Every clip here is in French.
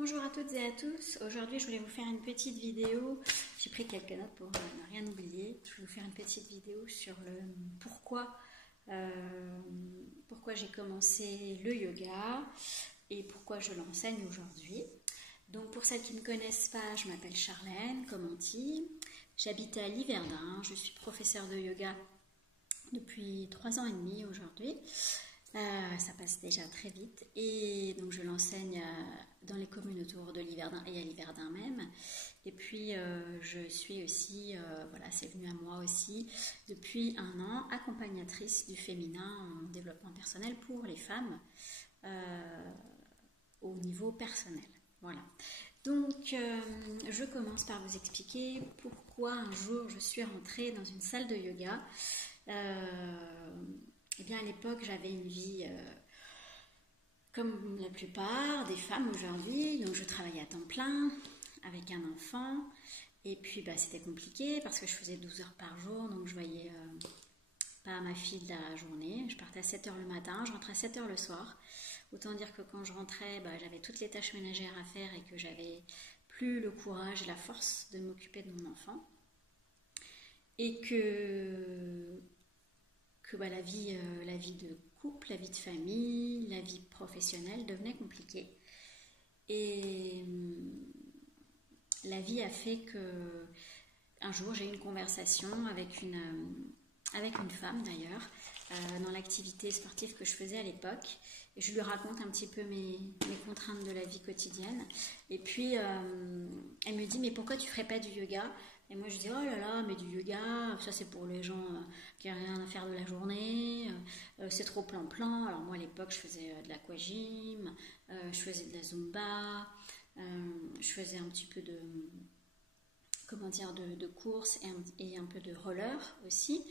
Bonjour à toutes et à tous. Aujourd'hui, je voulais vous faire une petite vidéo. J'ai pris quelques notes pour ne rien oublier. Je vais vous faire une petite vidéo sur le pourquoi j'ai commencé le yoga et pourquoi je l'enseigne aujourd'hui. Donc, pour celles qui ne me connaissent pas, je m'appelle Charlène Commenti. J'habite à Liverdun. Je suis professeure de yoga depuis 3 ans et demi aujourd'hui. Ça passe déjà très vite et donc je l'enseigne dans les communes autour de Liverdun et à Liverdun même. Et puis je suis aussi, voilà, c'est venu à moi aussi depuis 1 an, accompagnatrice du féminin en développement personnel pour les femmes au niveau personnel. Voilà. Donc je commence par vous expliquer pourquoi un jour je suis rentrée dans une salle de yoga. Eh bien, à l'époque, j'avais une vie comme la plupart des femmes aujourd'hui. Donc, je travaillais à temps plein avec un enfant. Et puis, c'était compliqué parce que je faisais 12 heures par jour. Donc, je voyais pas ma fille de la journée. Je partais à 7 heures le matin, je rentrais à 7 heures le soir. Autant dire que quand je rentrais, j'avais toutes les tâches ménagères à faire et que j'avais plus le courage et la force de m'occuper de mon enfant. Et que la vie de couple, la vie de famille, la vie professionnelle devenait compliquée. Et la vie a fait que un jour j'ai eu une conversation avec une femme d'ailleurs, dans l'activité sportive que je faisais à l'époque. Et je lui raconte un petit peu mes contraintes de la vie quotidienne. Et puis elle me dit, mais pourquoi tu ne ferais pas du yoga ? Et moi je dis, oh là là, mais du yoga, ça c'est pour les gens qui n'ont rien à faire de la journée, c'est trop plan-plan. Alors moi à l'époque je faisais de l'aquagym, je faisais de la zumba, je faisais un petit peu de course et un peu de roller aussi.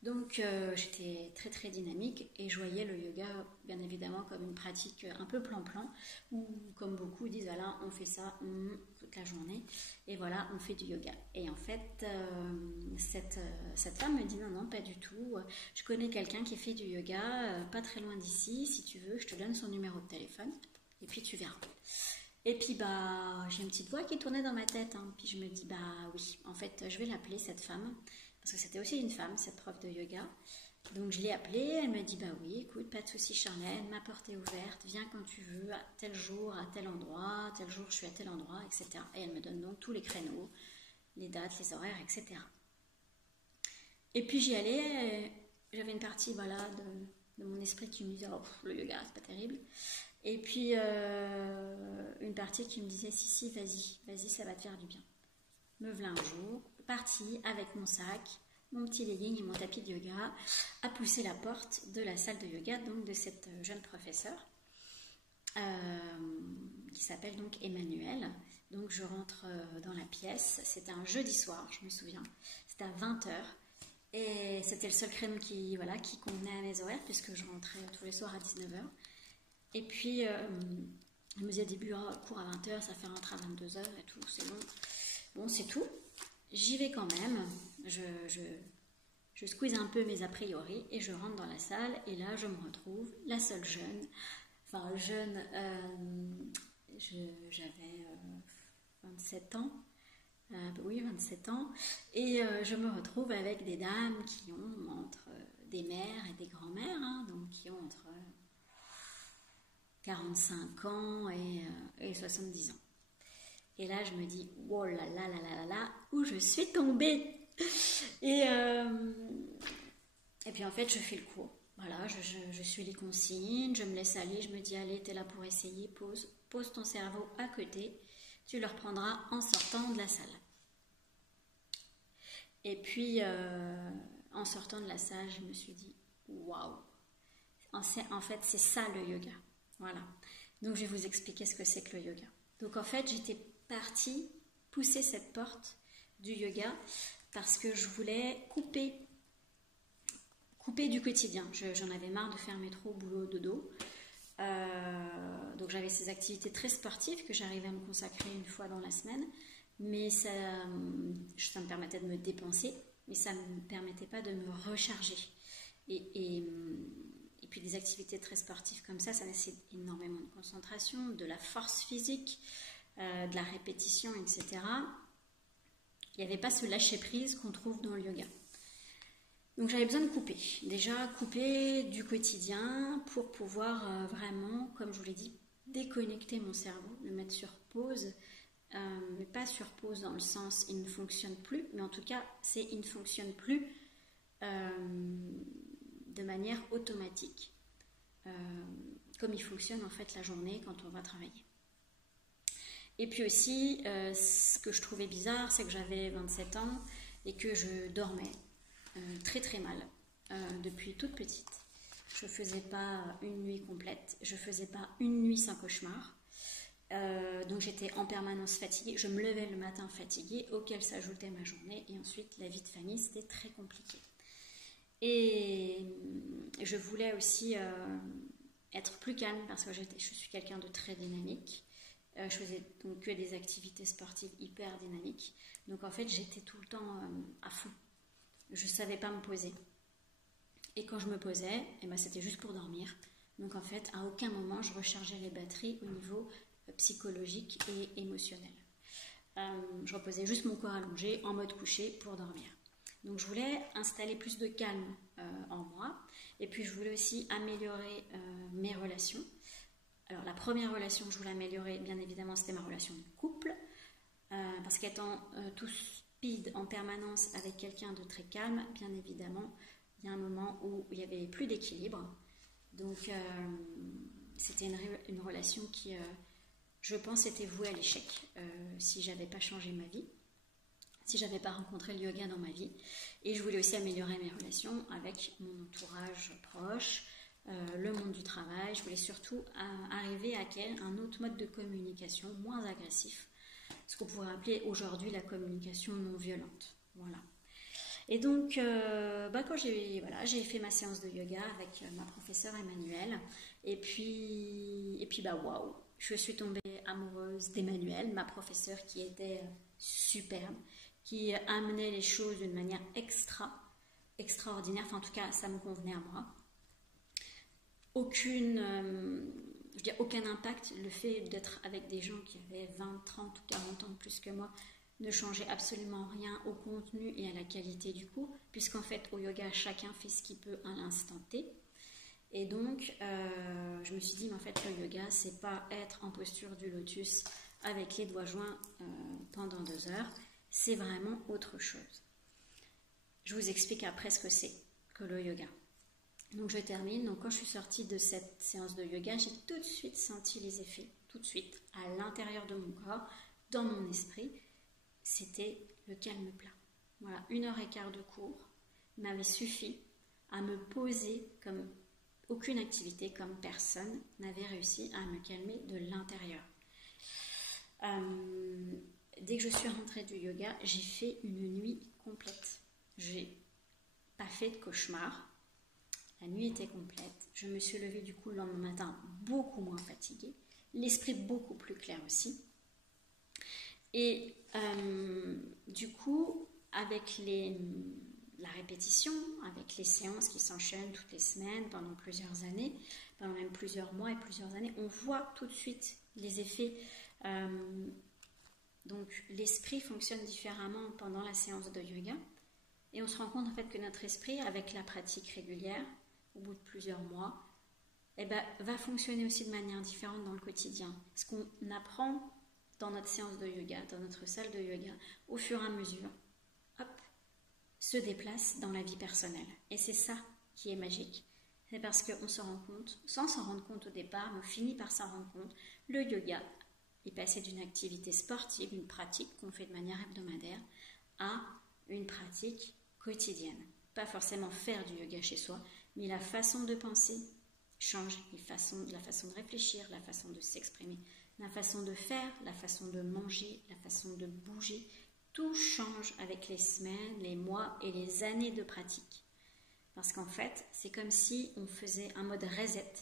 Donc j'étais très très dynamique et je voyais le yoga bien évidemment comme une pratique un peu plan-plan où comme beaucoup disent voilà on fait ça toute la journée et voilà on fait du yoga. Et en fait cette femme me dit non pas du tout, je connais quelqu'un qui fait du yoga pas très loin d'ici, si tu veux je te donne son numéro de téléphone et puis tu verras. Et puis j'ai une petite voix qui tournait dans ma tête, puis je me dis oui, en fait je vais l'appeler cette femme, parce que c'était aussi une femme, cette prof de yoga. Donc je l'ai appelée, elle me dit oui, écoute, pas de souci Charlène, ma porte est ouverte, viens quand tu veux, à tel jour, à tel endroit, tel jour je suis à tel endroit, etc. Et elle me donne donc tous les créneaux, les dates, les horaires, etc. Et puis j'y allais, j'avais une partie de mon esprit qui me disait le yoga c'est pas terrible. Et puis une partie qui me disait si vas-y ça va te faire du bien. Me voilà un jour, partie avec mon sac, mon petit legging et mon tapis de yoga, à pousser la porte de la salle de yoga donc de cette jeune professeure qui s'appelle donc Emmanuelle. Donc je rentre dans la pièce, c'était un jeudi soir, je me souviens, c'était à 20h. Et c'était le seul créneau qui convenait à mes horaires puisque je rentrais tous les soirs à 19h. Et puis, je me disais au début, cours à 20h, ça fait rentrer à 22h et tout, c'est long. Bon, c'est tout. J'y vais quand même. Je squeeze un peu mes a priori et je rentre dans la salle. Et là, je me retrouve la seule jeune. J'avais 27 ans. Oui, 27 ans. Et je me retrouve avec des dames qui ont entre des mères et des grands-mères, donc qui ont entre 45 ans et 70 ans. Et là, je me dis, oh là là là là là, où je suis tombée. Et puis en fait, je fais le cours. Voilà, je suis les consignes, je me laisse aller, je me dis, allez, t'es là pour essayer, pose ton cerveau à côté, tu le reprendras en sortant de la salle. Et puis, en sortant de la salle, je me suis dit, waouh, en fait, c'est ça le yoga. Voilà. Donc, je vais vous expliquer ce que c'est que le yoga. Donc, en fait, j'étais partie pousser cette porte du yoga parce que je voulais couper du quotidien. J'en avais marre de faire métro, boulot, dodo. Donc, j'avais ces activités très sportives que j'arrivais à me consacrer une fois dans la semaine. Mais ça me permettait de me dépenser, mais ça ne me permettait pas de me recharger. Et puis des activités très sportives comme ça nécessite énormément de concentration, de la force physique, de la répétition, etc. Il n'y avait pas ce lâcher-prise qu'on trouve dans le yoga. Donc j'avais besoin de couper. Déjà couper du quotidien pour pouvoir vraiment, comme je vous l'ai dit, déconnecter mon cerveau, le mettre sur pause. Mais pas sur pause dans le sens il ne fonctionne plus, mais en tout cas c'est il ne fonctionne plus de manière automatique, comme il fonctionne en fait la journée quand on va travailler. Et puis aussi, ce que je trouvais bizarre, c'est que j'avais 27 ans et que je dormais très très mal depuis toute petite. Je ne faisais pas une nuit complète, je ne faisais pas une nuit sans cauchemar. Donc j'étais en permanence fatiguée, je me levais le matin fatiguée, auquel s'ajoutait ma journée, et ensuite la vie de famille, c'était très compliqué. Et je voulais aussi être plus calme parce que je suis quelqu'un de très dynamique. Je faisais donc que des activités sportives hyper dynamiques. Donc en fait, j'étais tout le temps à fond. Je ne savais pas me poser. Et quand je me posais, c'était juste pour dormir. Donc en fait, à aucun moment, je rechargeais les batteries au niveau psychologique et émotionnel. Je reposais juste mon corps allongé en mode couché pour dormir. Donc je voulais installer plus de calme en moi. Et puis je voulais aussi améliorer mes relations. Alors la première relation que je voulais améliorer, bien évidemment, c'était ma relation de couple. Parce qu'étant tout speed en permanence avec quelqu'un de très calme, bien évidemment, il y a un moment où il n'y avait plus d'équilibre. Donc c'était une relation qui, je pense, était vouée à l'échec si je n'avais pas changé ma vie, si je n'avais pas rencontré le yoga dans ma vie. Et je voulais aussi améliorer mes relations avec mon entourage proche, le monde du travail. Je voulais surtout arriver à acquérir un autre mode de communication moins agressif, ce qu'on pourrait appeler aujourd'hui la communication non violente. Voilà. Et donc, quand j'ai fait ma séance de yoga avec ma professeure Emmanuelle, et puis waouh, je suis tombée amoureuse d'Emmanuelle, ma professeure qui était superbe, qui amenait les choses d'une manière extraordinaire. Enfin, en tout cas, ça me convenait à moi. Aucun impact, le fait d'être avec des gens qui avaient 20, 30 ou 40 ans de plus que moi ne changeait absolument rien au contenu et à la qualité du cours, puisqu'en fait au yoga chacun fait ce qu'il peut à l'instant T. Et donc je me suis dit mais en fait le yoga c'est pas être en posture du lotus avec les doigts joints pendant 2 heures, c'est vraiment autre chose. Je vous explique après ce que c'est que le yoga. Donc je termine. Donc quand je suis sortie de cette séance de yoga, j'ai tout de suite senti les effets, tout de suite, à l'intérieur de mon corps, dans mon esprit. C'était le calme plat. Voilà, 1h15 de cours m'avait suffi à me poser comme aucune activité, comme personne n'avait réussi à me calmer de l'intérieur. Dès que je suis rentrée du yoga, j'ai fait une nuit complète. J'ai pas fait de cauchemar. La nuit était complète. Je me suis levée du coup le lendemain matin beaucoup moins fatiguée. L'esprit beaucoup plus clair aussi. Et du coup, avec la répétition, avec les séances qui s'enchaînent toutes les semaines pendant plusieurs années, pendant même plusieurs mois et plusieurs années, on voit tout de suite les effets. Donc l'esprit fonctionne différemment pendant la séance de yoga. Et on se rend compte en fait que notre esprit, avec la pratique régulière, au bout de plusieurs mois, va fonctionner aussi de manière différente dans le quotidien. Ce qu'on apprend dans notre séance de yoga, dans notre salle de yoga, au fur et à mesure, se déplace dans la vie personnelle. Et c'est ça qui est magique. C'est parce qu'on se rend compte, sans s'en rendre compte au départ, mais on finit par s'en rendre compte, le yoga est passé d'une activité sportive, une pratique qu'on fait de manière hebdomadaire, à une pratique quotidienne. Pas forcément faire du yoga chez soi, mais la façon de penser change, la façon de réfléchir, la façon de s'exprimer, la façon de faire, la façon de manger, la façon de bouger. Tout change avec les semaines, les mois et les années de pratique. Parce qu'en fait, c'est comme si on faisait un mode reset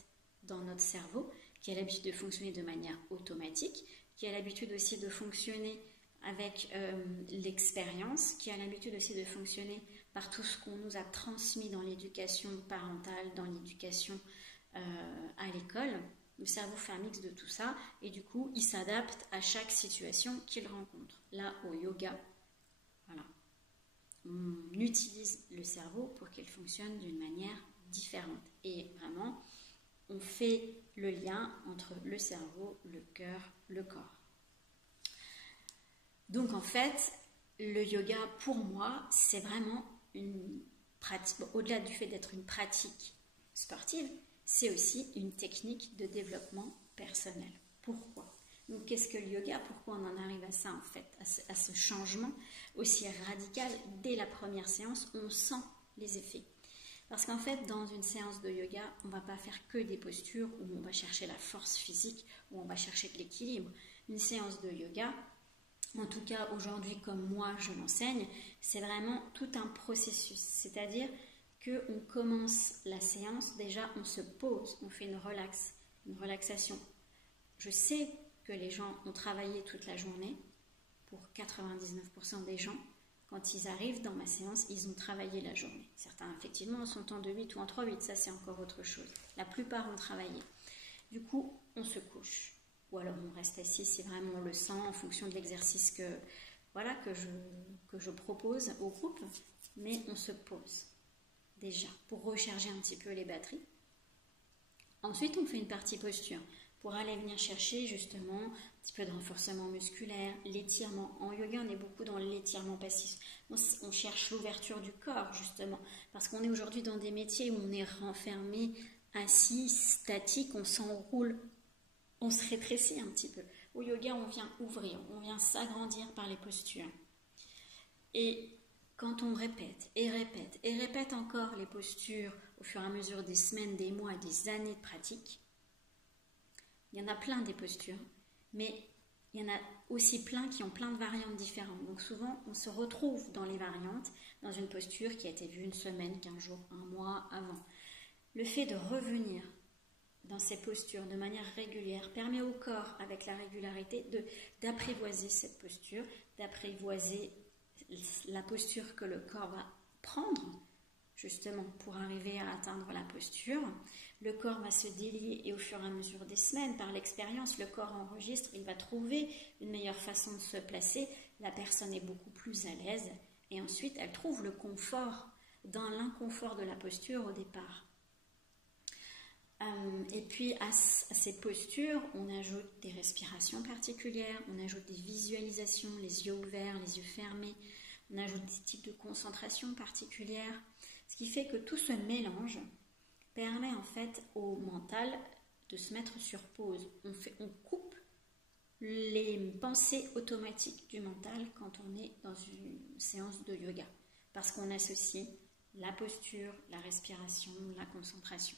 dans notre cerveau qui a l'habitude de fonctionner de manière automatique, qui a l'habitude aussi de fonctionner avec l'expérience, qui a l'habitude aussi de fonctionner par tout ce qu'on nous a transmis dans l'éducation parentale, dans l'éducation à l'école. Le cerveau fait un mix de tout ça et du coup, il s'adapte à chaque situation qu'il rencontre. Là, au yoga, voilà, on utilise le cerveau pour qu'il fonctionne d'une manière différente. Et vraiment, on fait le lien entre le cerveau, le cœur, le corps. Donc en fait, le yoga, pour moi, c'est vraiment une pratique, bon, au-delà du fait d'être une pratique sportive, c'est aussi une technique de développement personnel. Pourquoi? Donc qu'est-ce que le yoga? Pourquoi on en arrive à ça en fait, à ce changement aussi radical? Dès la première séance, on sent les effets. Parce qu'en fait, dans une séance de yoga, on ne va pas faire que des postures où on va chercher la force physique, où on va chercher de l'équilibre. Une séance de yoga, en tout cas aujourd'hui comme moi je l'enseigne, c'est vraiment tout un processus. C'est-à-dire qu'on commence la séance, déjà on se pose, on fait une relaxation. Je sais que les gens ont travaillé toute la journée, pour 99% des gens. Quand ils arrivent dans ma séance, ils ont travaillé la journée. Certains, effectivement, sont en 2-8 ou en 3-8, ça c'est encore autre chose. La plupart ont travaillé. Du coup, on se couche. Ou alors on reste assis si vraiment on le sent, en fonction de l'exercice que je propose au groupe. Mais on se pose, déjà, pour recharger un petit peu les batteries. Ensuite, on fait une partie posture, pour aller venir chercher justement un petit peu de renforcement musculaire, l'étirement. En yoga, on est beaucoup dans l'étirement passif. On cherche l'ouverture du corps, justement, parce qu'on est aujourd'hui dans des métiers où on est renfermé, assis, statique, on s'enroule, on se rétrécit un petit peu. Au yoga, on vient ouvrir, on vient s'agrandir par les postures. Et quand on répète et répète et répète encore les postures au fur et à mesure des semaines, des mois, des années de pratique, il y en a plein des postures, mais il y en a aussi plein qui ont plein de variantes différentes. Donc souvent, on se retrouve dans les variantes, dans une posture qui a été vue une semaine, 15 jours, un mois avant. Le fait de revenir dans ces postures de manière régulière permet au corps, avec la régularité, d'apprivoiser cette posture, d'apprivoiser la posture que le corps va prendre, justement, pour arriver à atteindre la posture. Le corps va se délier et au fur et à mesure des semaines, par l'expérience, le corps enregistre, il va trouver une meilleure façon de se placer, la personne est beaucoup plus à l'aise et ensuite elle trouve le confort dans l'inconfort de la posture au départ. Et puis à ces postures, on ajoute des respirations particulières, on ajoute des visualisations, les yeux ouverts, les yeux fermés, on ajoute des types de concentration particulières, ce qui fait que tout ce mélange permet en fait au mental de se mettre sur pause. On coupe les pensées automatiques du mental quand on est dans une séance de yoga, parce qu'on associe la posture, la respiration, la concentration.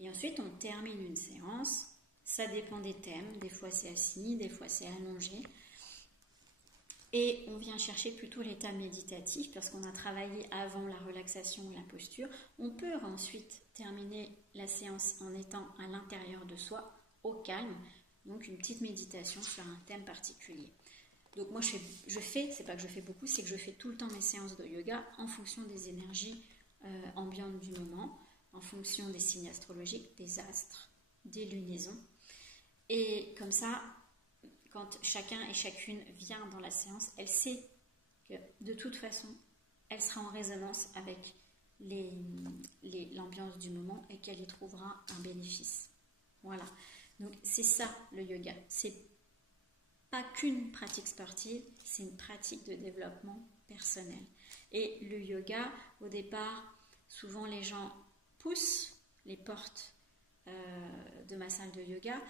Et ensuite, on termine une séance. Ça dépend des thèmes. Des fois, c'est assis, des fois, c'est allongé. Et on vient chercher plutôt l'état méditatif parce qu'on a travaillé avant la relaxation, la posture. On peut ensuite terminer la séance en étant à l'intérieur de soi, au calme. Donc, une petite méditation sur un thème particulier. Donc, moi, c'est pas que je fais beaucoup, c'est que je fais tout le temps mes séances de yoga en fonction des énergies ambiantes du moment, en fonction des signes astrologiques, des astres, des lunaisons. Et comme ça, quand chacun et chacune vient dans la séance, elle sait que de toute façon, elle sera en résonance avec l'ambiance du moment et qu'elle y trouvera un bénéfice. Voilà. Donc c'est ça le yoga. C'est pas qu'une pratique sportive, c'est une pratique de développement personnel. Et le yoga, au départ, souvent les gens poussent les portes de ma salle de yoga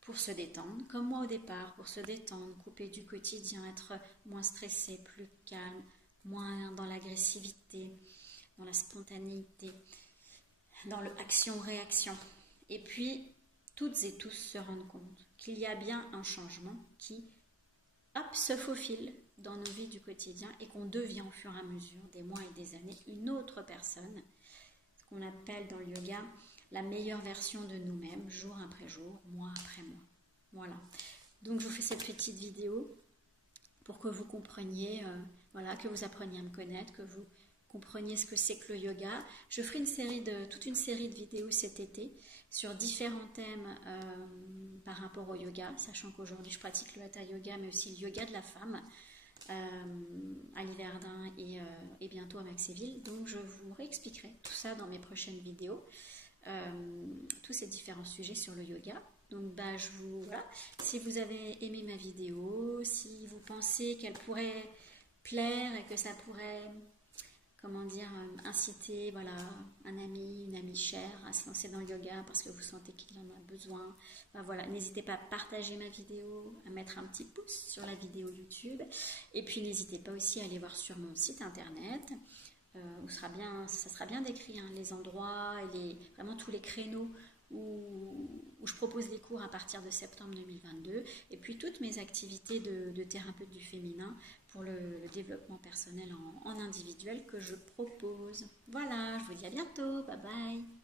pour se détendre, comme moi au départ, pour se détendre, couper du quotidien, être moins stressé, plus calme, moins dans l'agressivité, dans la spontanéité, dans l'action-réaction. Et puis, toutes et tous se rendent compte qu'il y a bien un changement qui, se faufile dans nos vies du quotidien et qu'on devient au fur et à mesure, des mois et des années, une autre personne, ce qu'on appelle dans le yoga la meilleure version de nous-mêmes, jour après jour, mois après mois. Voilà. Donc je vous fais cette petite vidéo pour que vous compreniez, que vous appreniez à me connaître, que vous compreniez ce que c'est que le yoga. Je ferai toute une série de vidéos cet été sur différents thèmes par rapport au yoga, sachant qu'aujourd'hui je pratique le Hatha Yoga, mais aussi le yoga de la femme à Liverdun et bientôt à Maxéville. Donc je vous réexpliquerai tout ça dans mes prochaines vidéos, tous ces différents sujets sur le yoga. Donc voilà. Si vous avez aimé ma vidéo, si vous pensez qu'elle pourrait plaire et que ça pourrait, comment dire, inciter voilà, un ami, une amie chère à se lancer dans le yoga parce que vous sentez qu'il en a besoin, voilà, n'hésitez pas à partager ma vidéo, à mettre un petit pouce sur la vidéo YouTube, et puis n'hésitez pas aussi à aller voir sur mon site internet où ça sera bien décrit, hein, les endroits et vraiment tous les créneaux où je propose des cours à partir de septembre 2022, et puis toutes mes activités de thérapeute du féminin pour le développement personnel en individuel que je propose. Voilà, je vous dis à bientôt, bye bye.